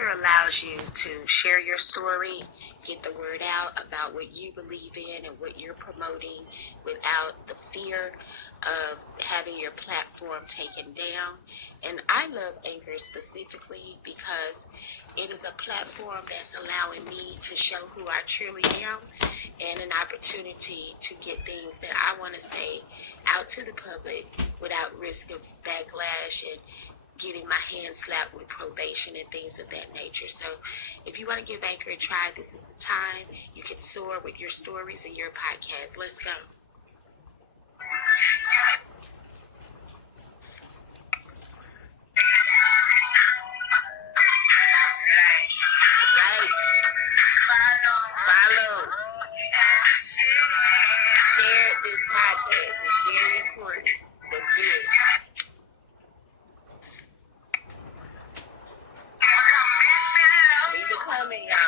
Anchor allows you to share your story, get the word out about what you believe in and what you're promoting without the fear of having your platform taken down. And I love Anchor specifically because it is a platform that's allowing me to show who I truly am and an opportunity to get things that I want to say out to the public without risk of backlash and getting my hands slapped with probation and things of that nature. So if you want to give Anchor a try, this is the time. You can soar with your stories and your podcast. Let's go. Follow. Share this podcast. It's very important. Let's do it. Leave a comment, y'all.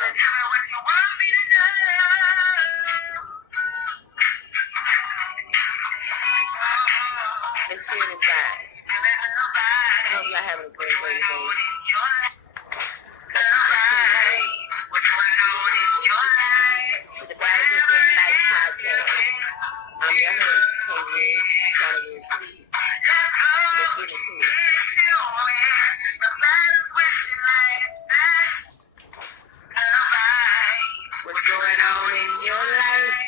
Let's hear this, guys. I hope y'all having a great day. To the Guys with Their Life podcast. I'm your host, Kay. Let's get into it. What's going on in your life?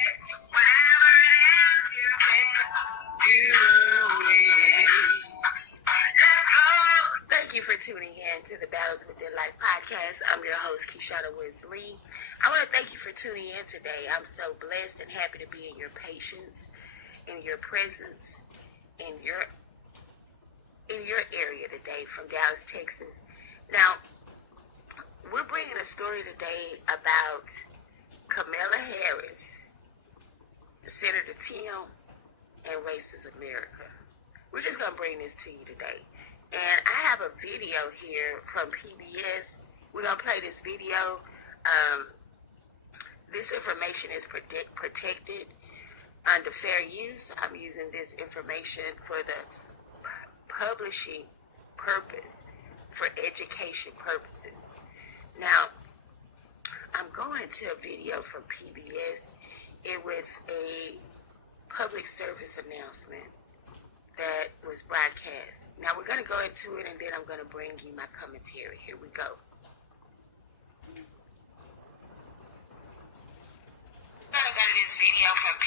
Thank you for tuning in to the Battles Within Life podcast. I'm your host, Keshana Woods Lee. I want to thank you for tuning in today. I'm so blessed and happy to be in your patience, in your presence, in your area today from Dallas, Texas. Now, we're bringing a story today about Kamala Harris, Senator Tim, and Racist America. We're just going to bring this to you today. And I have a video here from PBS. We're going to play this video. This information is protected under fair use. I'm using this information for the publishing purpose, for education purposes. Now, I'm going to a video from PBS. It was a public service announcement that was broadcast. Now, we're going to go into it, and then I'm going to bring you my commentary. Here we go. I'm going to go to this video from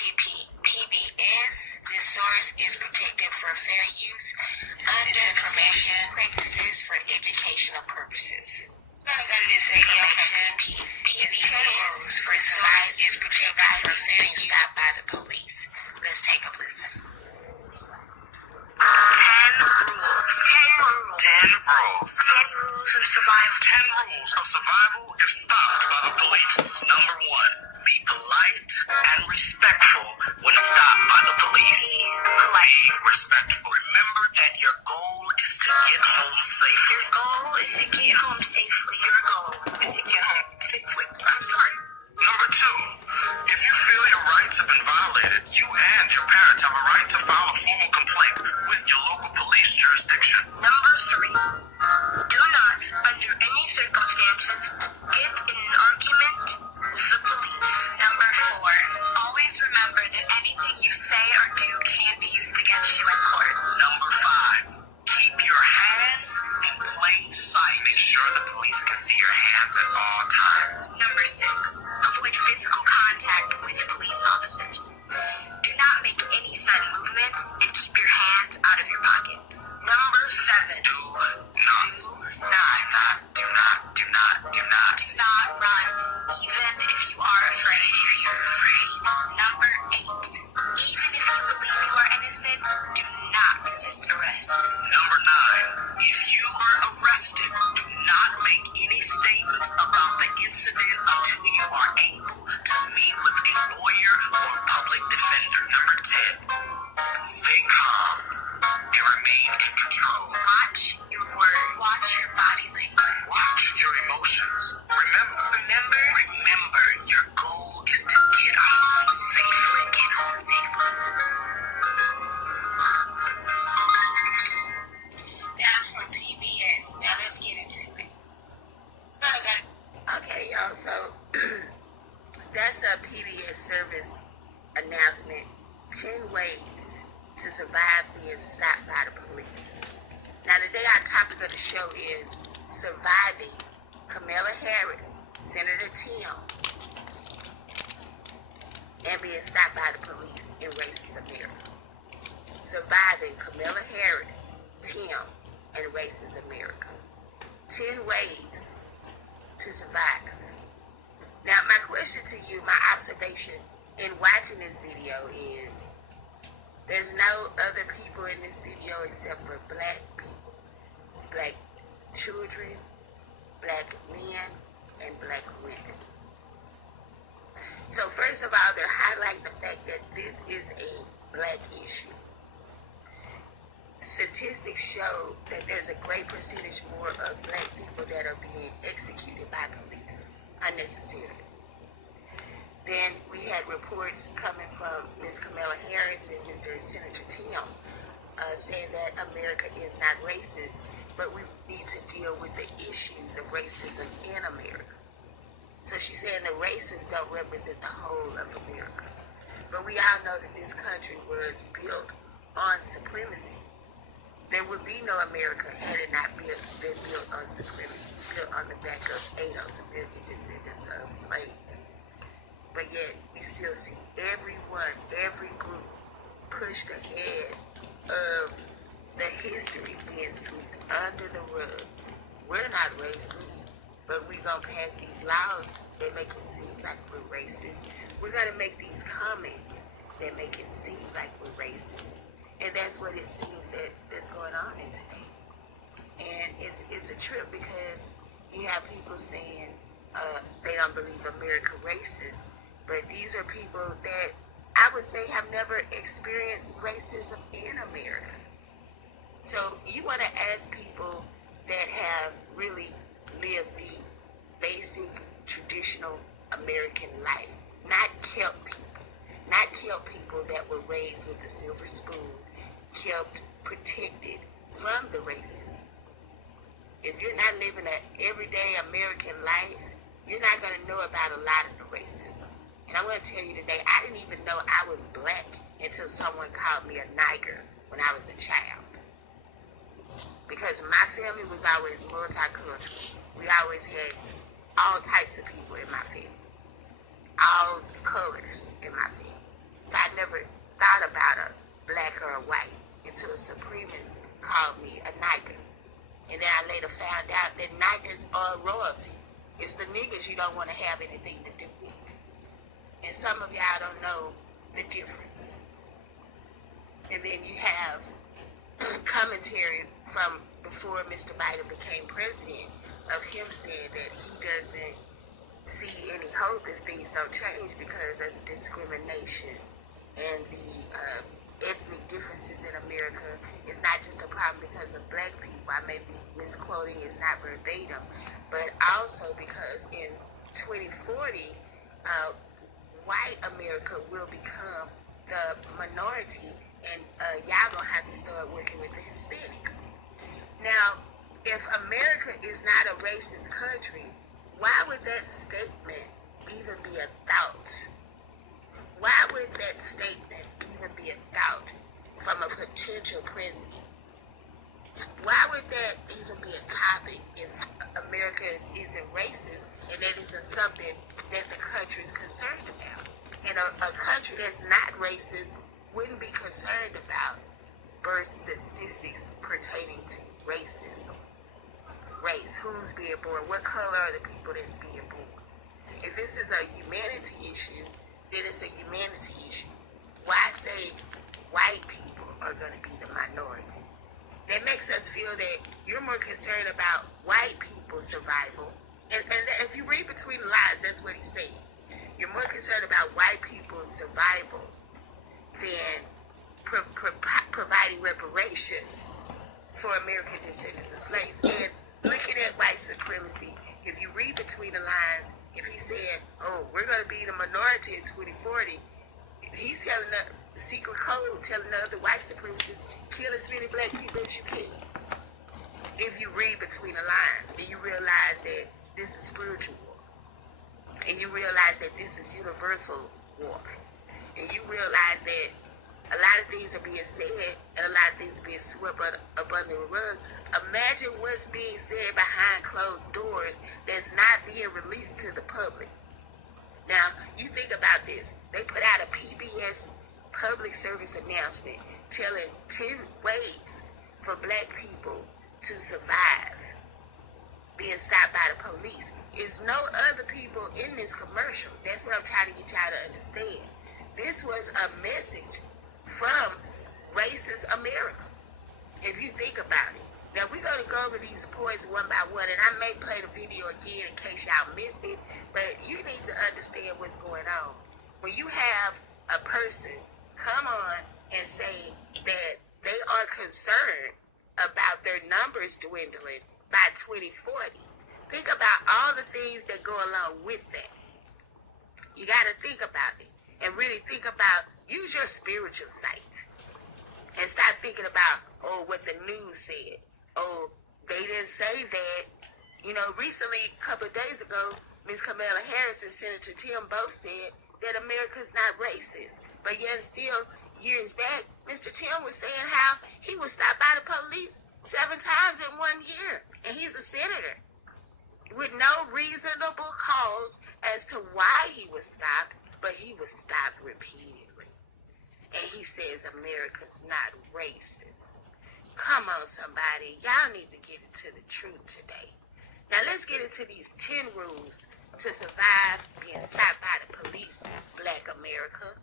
PBS. This source is protected for fair use under information practices for educational purposes. I'm going to go to this video from PBS. This source is protected for fair use stopped by the police. Let's take a listen. 10 rules. 10 rules of survival. 10 rules of survival if stopped by the police. Number 1. Be polite and respectful when stopped by the police. Be respectful. Remember that your goal is to get home safely. Your goal is to get home safely. Your goal is to get home safely. I'm sorry. Number 2, if you feel your rights have been violated, you and your parents have a right to file a formal complaint with your local police jurisdiction. Number 3, do not, under any circumstances, get in an argument with the police. Number 4, always remember that anything you say or do can be used against you in court. Number 5, keep your hands in plain sight. Make sure the police can see your hands at all times. Number 6, avoid physical contact with police officers. Do not make any sudden movements and keep your hands out of your pockets. Number 7, do not run, even if you are afraid. Number 8, even if you believe you are innocent, do not resist arrest. Number 9, if you are arrested, do not make any statements about the incident until you are able to meet with a lawyer or public defender. Number 10, stay calm and remain in control. Watch your words. Watch your body language. So that's a PBS service announcement. 10 ways to survive being stopped by the police. Now today our topic of the show is surviving Kamala Harris, Senator Tim, and being stopped by the police in racist America. Surviving Kamala Harris, Tim, and racist America. 10 ways to survive. Now my question to you, my observation in watching this video is there's no other people in this video except for black people. It's black children, black men, and black women. So first of all, they're highlighting the fact that this is a black issue. Statistics show that there's a great percentage more of black people that are being executed by police unnecessarily. Then we had reports coming from Ms. Kamala Harris and Mr. Senator Tim saying that America is not racist, but we need to deal with the issues of racism in America. So she's saying the racists don't represent the whole of America. But we all know that this country was built on supremacy. There would be no America had it not been built on supremacy, built on the back of ADOS, American descendants of slaves. But yet, we still see everyone, every group pushed ahead of the history being swept under the rug. We're not racist, but we're going to pass these laws that make it seem like we're racist. We're going to make these comments that make it seem like we're racist. And that's what it seems that's going on in today. And it's a trip because you have people saying they don't believe America racist. But these are people that I would say have never experienced racism in America. So you want to ask people that have really lived the basic traditional American life, not kept people that were raised with a silver spoon, kept protected from the racism. If you're not living an everyday American life, you're not going to know about a lot of the racism. And I'm going to tell you today, I didn't even know I was black until someone called me a nigger when I was a child. Because my family was always multicultural. We always had all types of people in my family. All colors in my family. So I never thought about a black or a white until a supremacist called me a nigger. And then I later found out that niggers are royalty. It's the niggas you don't want to have anything to do with. And some of y'all don't know the difference. And then you have commentary from before Mr. Biden became president of him saying that he doesn't see any hope if things don't change because of the discrimination and the ethnic differences in America. It's not just a problem because of black people. I may be misquoting, it's not verbatim, but also because in 2040, white America will become the minority, and y'all gonna have to start working with the Hispanics. Now, if America is not a racist country, why would that statement even be a thought? Why would that statement even be a thought from a potential president? Why would that even be a topic if America isn't racist and that isn't something that the country is concerned about? And a country that's not racist wouldn't be concerned about birth statistics pertaining to racism. Race, who's being born, what color are the people that's being born. If this is a humanity issue, then it's a humanity issue. Why say white people are going to be the minority? That makes us feel that you're more concerned about white people's survival. And if you read between the lines, that's what he's saying. You're more concerned about white people's survival than providing reparations for American descendants of slaves. And looking at white supremacy, if you read between the lines, if he's saying, oh, we're going to be the minority in 2040, he's telling the secret code, telling the other white supremacists, kill as many black people as you can. If you read between the lines and you realize that this is spiritual war. and you realize that this is universal war, and you realize that a lot of things are being said and a lot of things are being swept up under the rug. Imagine what's being said behind closed doors that's not being released to the public. Now, you think about this. They put out a PBS public service announcement telling 10 ways for black people to survive being stopped by the police. There's no other people in this commercial. That's what I'm trying to get y'all to understand. This was a message from racist America, if you think about it. Now, we're going to go over these points one by one, and I may play the video again in case y'all missed it, but you need to understand what's going on. When you have a person come on and say that they are concerned about their numbers dwindling by 2040, think about all the things that go along with that. You got to think about it and really think about, use your spiritual sight and stop thinking about, oh, what the news said. Oh, they didn't say that. You know, recently, a couple of days ago, Ms. Kamala Harris and Senator Tim both said that America's not racist. But yet still, years back, Mr. Tim was saying how he was stopped by the police 7 times in 1 year. And he's a senator with no reasonable cause as to why he was stopped, but he was stopped repeatedly. And he says America's not racist. Come on, somebody. Y'all need to get into the truth today. Now, let's get into these 10 rules to survive being stopped by the police, Black America.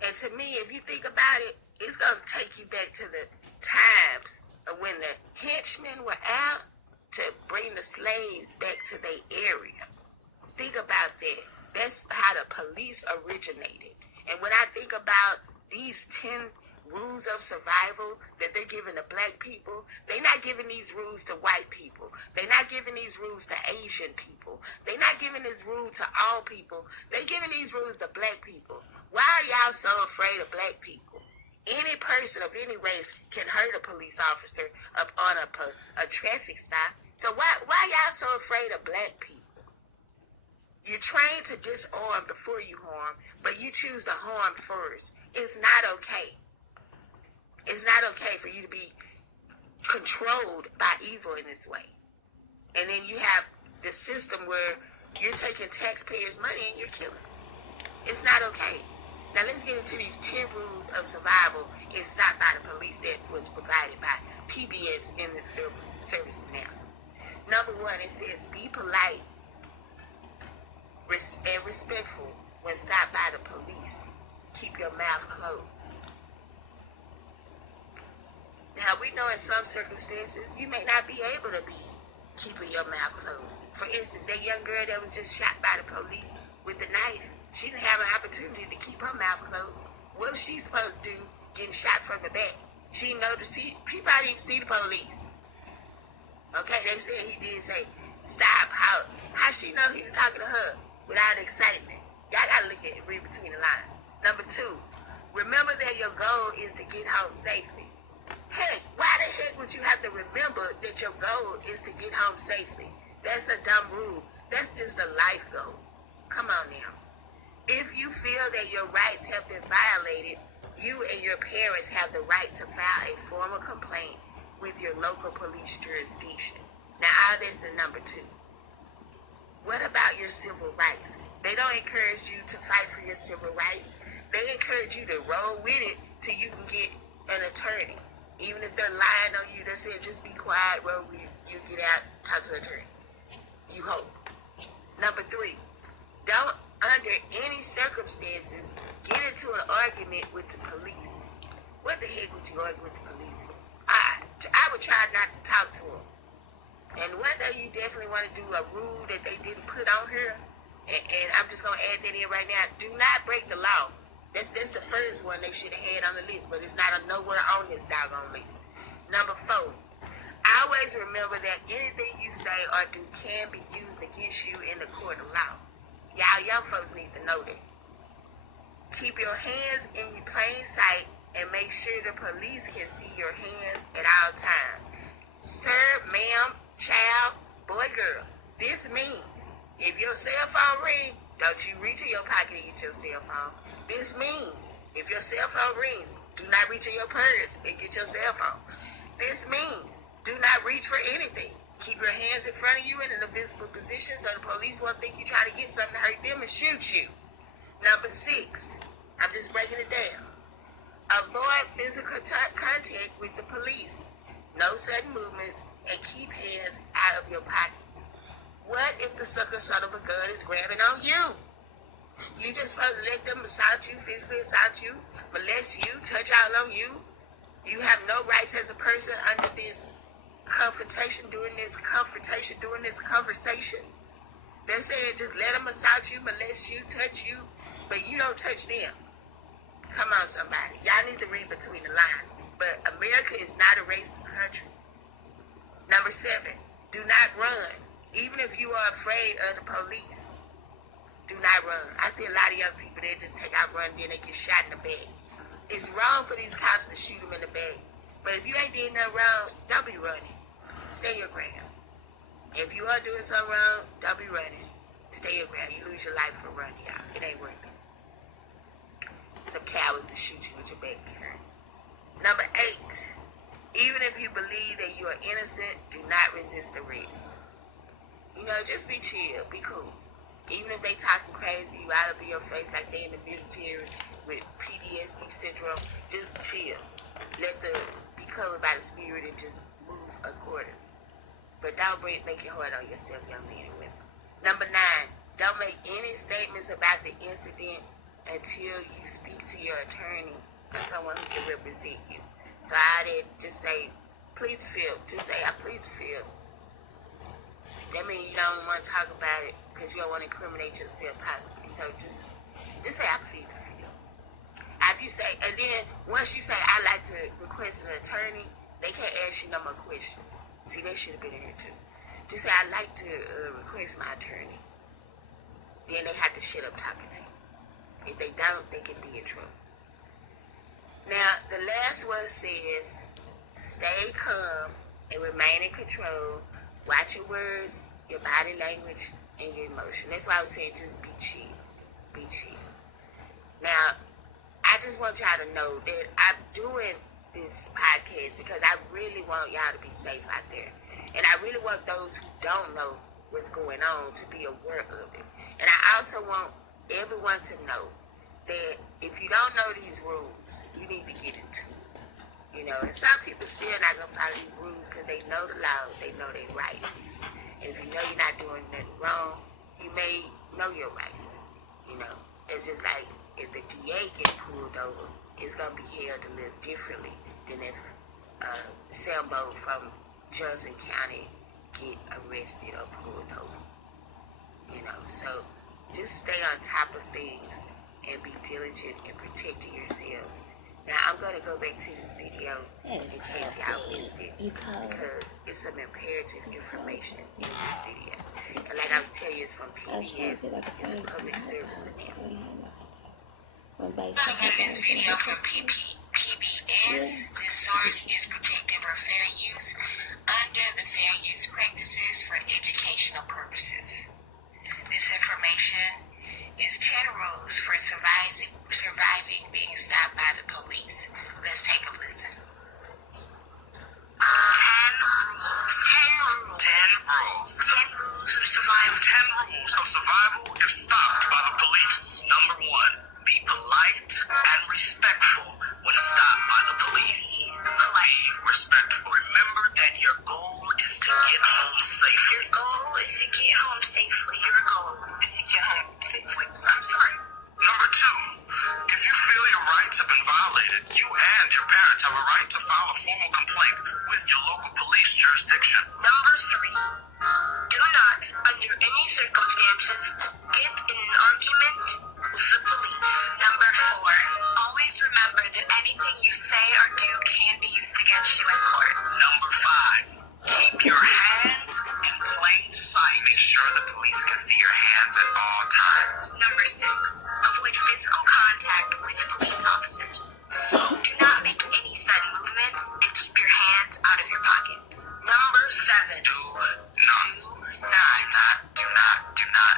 And to me, if you think about it, it's going to take you back to the times of when the henchmen were out to bring the slaves back to their area. Think about that. That's how the police originated. And when I think about these 10 rules of survival that they're giving to black people, they're not giving these rules to white people. They're not giving these rules to Asian people. They're not giving this rule to all people. They're giving these rules to black people. Why are y'all so afraid of black people? Any person of any race can hurt a police officer up on a traffic stop. So why y'all so afraid of black people? You're trained to disarm before you harm, but you choose to harm first. It's not okay. It's not okay for you to be controlled by evil in this way. And then you have the system where you're taking taxpayers' money and you're killing. It's not okay. Now let's get into these 10 rules of survival if stopped by the police that was provided by PBS in the service announcement. Number 1, it says be polite and respectful when stopped by the police. Keep your mouth closed. Now, we know in some circumstances, you may not be able to be keeping your mouth closed. For instance, that young girl that was just shot by the police with a knife, she didn't have an opportunity to keep her mouth closed. What was she supposed to do getting shot from the back? She didn't know she probably didn't see the police. Okay, they said he did say, stop. How she know he was talking to her without excitement? Y'all gotta look at it, read between the lines. Number 2, remember that your goal is to get home safely. Heck, why the heck would you have to remember that your goal is to get home safely? That's a dumb rule. That's just a life goal. Come on now. If you feel that your rights have been violated, you and your parents have the right to file a formal complaint with your local police jurisdiction. Now, all this is number 2. What about your civil rights? They don't encourage you to fight for your civil rights. They encourage you to roll with it till you can get an attorney. Even if they're lying on you, they're saying just be quiet, roll with it. You get out, talk to an attorney. You hope. Number 3, don't under any circumstances get into an argument with the police. What the heck would you argue with the police for? I would try not to talk to them. And one thing you definitely want to do, a rule that they didn't put on here, and I'm just going to add that in right now, do not break the law. That's the first one they should have had on the list, but it's not nowhere on this doggone list. Number 4, always remember that anything you say or do can be used against you in the court of law. Y'all young folks need to know that. Keep your hands in your plain sight and make sure the police can see your hands at all times. Sir, ma'am, child, boy, girl, this means If your cell phone ring, don't you reach in your pocket and get your cell phone. This means if your cell phone rings, do not reach in your purse and get your cell phone. This means do not reach for anything. Keep your hands in front of you in an invisible position so the police won't think you're trying to get something to hurt them and shoot you. Number 6, I'm just breaking it down. Avoid physical contact with the police. No sudden movements and keep hands out of your pockets. What if the sucker son of a gun is grabbing on you? You just supposed to let them assault you, physically assault you, molest you, touch all on you. You have no rights as a person under this confrontation, during this conversation. They're saying just let them assault you, molest you, touch you, but you don't touch them. Come on, somebody. Y'all need to read between the lines. But America is not a racist country. Number 7, do not run. Even if you are afraid of the police, do not run. I see a lot of young people that just take out running, then they get shot in the back. It's wrong for these cops to shoot them in the back. But if you ain't doing nothing wrong, don't be running. Stay your ground. If you are doing something wrong, don't be running. Stay your ground. You lose your life for running, y'all. It ain't worth it. Some cowards will shoot you with your back turned. Number 8, even if you believe that you are innocent, do not resist arrest. You know, just be chill, be cool. Even if they talking crazy, you out of your face like they in the military with PTSD syndrome, just chill. Be covered by the spirit and just move accordingly. But don't make it hard on yourself, young men and women. Number 9, don't make any statements about the incident until you speak to your attorney or someone who can represent you. So I did just say, plead the field. Just say, I plead the field. That means you don't want to talk about it because you don't want to incriminate yourself possibly. So just say, I plead the field. After you say, and then once you say, I'd like to request an attorney, they can't ask you no more questions. See, they should have been in here too. Just say, I'd like to request my attorney. Then they have to shut up talking to you. If they don't, they can be in trouble. Now, the last one says, stay calm and remain in control. Watch your words, your body language, and your emotion. That's why I was saying just be chill. Be chill. Now, I just want y'all to know that I'm doing this podcast because I really want y'all to be safe out there. And I really want those who don't know what's going on to be aware of it. And I also want everyone to know that if you don't know these rules, you need to get into it. You know, and some people still not going to follow these rules because they know the law, they know their rights. And if you know you're not doing nothing wrong, you may know your rights. You know, it's just like if the DA get pulled over, it's going to be held a little differently than if Sambo from Johnson County get arrested or pulled over. You know, so just stay on top of things and be diligent in protecting yourselves. Now, I'm going to go back to this video in case y'all missed it because it's some imperative information in this video. And like I was telling you, it's from PBS. It's a public service announcement. I'm going to go to this video from PBS. This source is protected for fair use under the Fair Use Practices for Educational Purposes. This information is 10 rules for surviving being stopped by the police. Let's take a listen. 10 rules. 10 rules of survival. 10 rules of survival if stopped by the police. Number 1, be polite and respectful when stopped by the police. Polite, respectful. Remember that your goal is to get home safely. Your goal is to get home safely. Your goal is to get home safely. I'm sorry. Number 2, if you feel your rights have been violated, you and your parents have a right to file a formal complaint with your local police jurisdiction. Number 3, do not, under any circumstances, get in an argument with the police. Number 4, always remember that anything you say or do can be used against you in court. Number 5, keep your hands in plain sight. Make sure the police can see your hands at all times. Number 6, avoid physical contact with police officers. Do not make any sudden movements and keep your hands out of your pockets. Number 7, Do not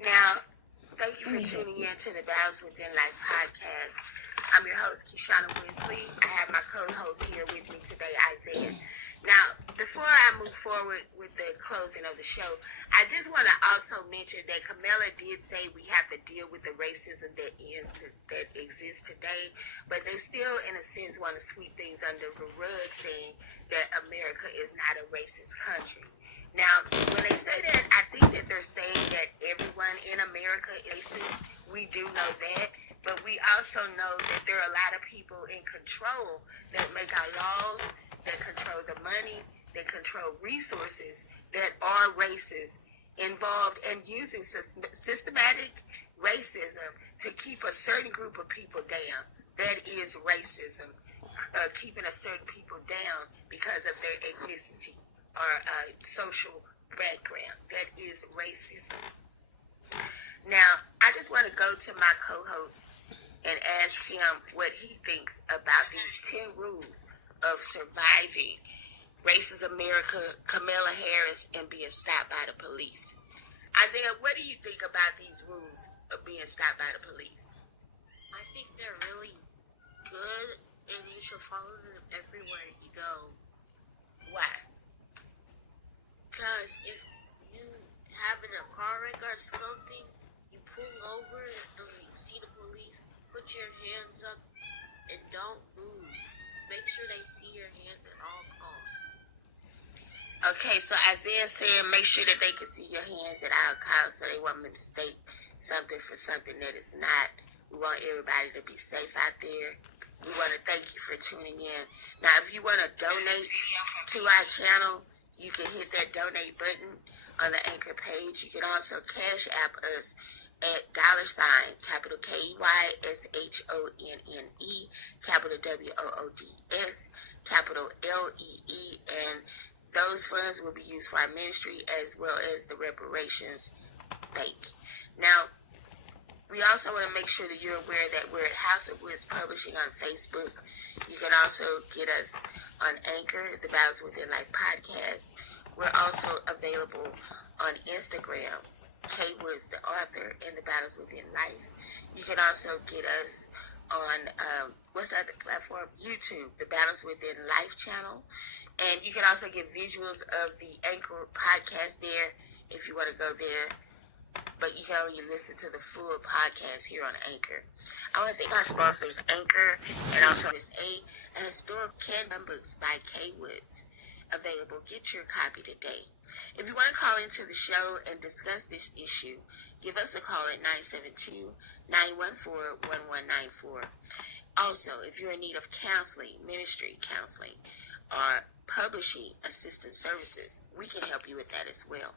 Now, thank you for tuning in to the Battles Within Life podcast. I'm your host, Kishana Winsley. I have my co-host here with me today, Isaiah. Now, before I move forward with the closing of the show, I just want to also mention that Kamala did say we have to deal with the racism that exists today, but they still, in a sense, want to sweep things under the rug, saying that America is not a racist country. Now, when they say that, I think that they're saying that everyone in America is racist. We do know that, but we also know that there are a lot of people in control that make our laws, that control the money, that control resources, that are racist, involved in using systematic racism to keep a certain group of people down. That is racism, keeping a certain people down because of their ethnicity or social background. That is racism. Now, I just want to go to my co-host and ask him what he thinks about these 10 rules of surviving racist America, Kamala Harris, and being stopped by the police. Isaiah, what do you think about these rules of being stopped by the police? I think they're really good, and you should follow them everywhere you go. Why? Because if you having a car wreck or something, you pull over and you see the police, put your hands up and don't move. Make sure they see your hands at all costs. Okay, so Isaiah saying make sure that they can see your hands at all costs, so they want me to state something for something that is not. We want everybody to be safe out there. We want to thank you for tuning in. Now, if you want to donate to our channel, you can hit that donate button on the Anchor page. You can also Cash App us at $, capital KYSHONNE, capital WOODS, capital LEE, and those funds will be used for our ministry as well as the reparations bank. Now, we also want to make sure that you're aware that we're at House of Woods Publishing on Facebook. You can also get us on Anchor, the Battles Within Life podcast. We're also available on Instagram, K Woods, the author, and the Battles Within Life. You can also get us on, what's the other platform? YouTube, the Battles Within Life channel. And you can also get visuals of the Anchor podcast there if you want to go there. But you can only listen to the full podcast here on Anchor. I want to thank our sponsors, Anchor, and also a historical Canton books by K Woods. Available. Get your copy today. If you want to call into the show and discuss this issue, give us a call at 972-914-1194. Also, if you're in need of counseling, ministry counseling, or publishing assistance services, we can help you with that as well.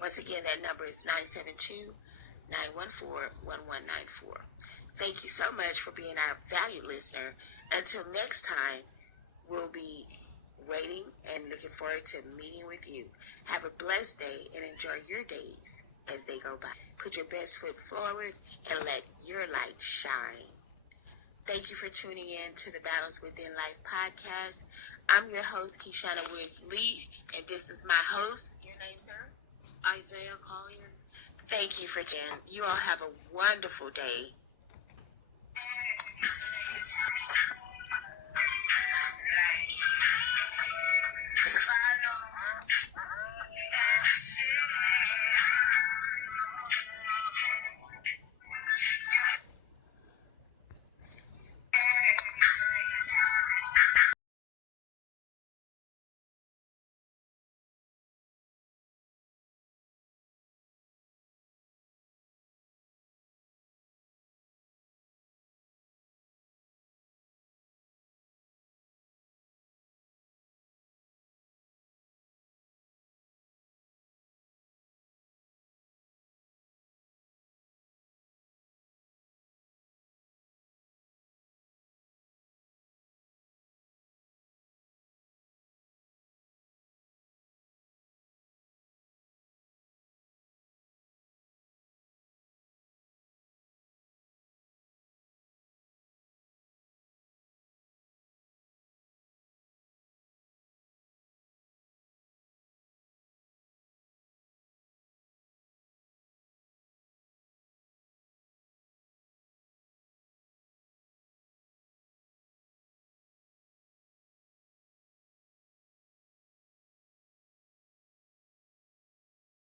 Once again, that number is 972-914-1194. Thank you so much for being our valued listener. Until next time, we'll be waiting and looking forward to meeting with you. Have a blessed day and enjoy your days as they go by. Put your best foot forward and let your light shine. Thank you for tuning in to the Battles Within Life podcast. I'm your host, Kishana Winsley, and this is my host. Your name, sir? Isaiah Collier. Thank you for tuning in. You all have a wonderful day.